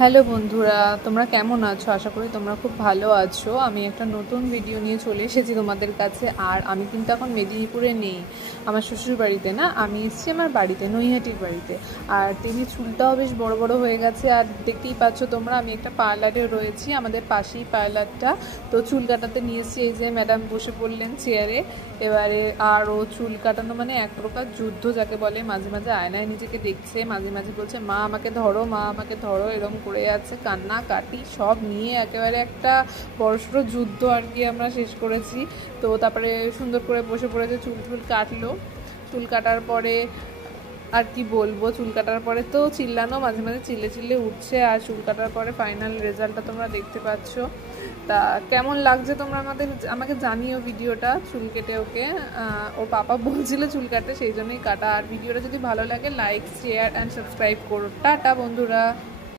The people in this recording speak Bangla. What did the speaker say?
হ্যালো বন্ধুরা, তোমরা কেমন আছো? আশা করি তোমরা খুব ভালো আছো। আমি একটা নতুন ভিডিও নিয়ে চলে এসেছি তোমাদের কাছে। আর আমি কিন্তু এখন মেদিনীপুরে নেই, আমার শ্বশুর বাড়িতে না, আমি এসেছি আমার বাড়িতে, নৈহাটির বাড়িতে। আর তেমনি চুলটাও বেশ বড় বড় হয়ে গেছে। আর দেখতেই পাচ্ছ তোমরা, আমি একটা পার্লারে রয়েছি, আমাদের পাশেই পার্লারটা। তো চুল কাটাতে নিয়ে এসেছি। এই যে ম্যাডাম বসে পড়লেন চেয়ারে। এবারে আর ও চুল কাটানো মানে এক প্রকার যুদ্ধ যাকে বলে। মাঝে মাঝে আয়নায় নিজেকে দেখছে, মাঝে মাঝে বলছে মা আমাকে ধরো, মা আমাকে ধরো, এরকম করে যাচ্ছে। কান্না কাটি সব নিয়ে একেবারে একটা বড়সড় যুদ্ধ আর কি আমরা শেষ করেছি। তো তারপরে সুন্দর করে বসে পড়েছে, চুল টুল কাটলো। চুল কাটার পরে আর কি বলবো, চুল কাটার পরে তো চিল্লানো মাঝে মাঝে চিল্লে চিল্লে উঠছে। আর চুল কাটার পরে ফাইনাল রেজাল্টটা তোমরা দেখতে পাচ্ছ। তা কেমন লাগছে তোমরা আমাকে জানিও ভিডিওটা। চুল কেটে ওকে ওর পাপা বলছিল চুল কাটতে, সেই জন্যই কাটা। আর ভিডিওটা যদি ভালো লাগে লাইক, শেয়ার অ্যান্ড সাবস্ক্রাইব করো। টাটা বন্ধুরা।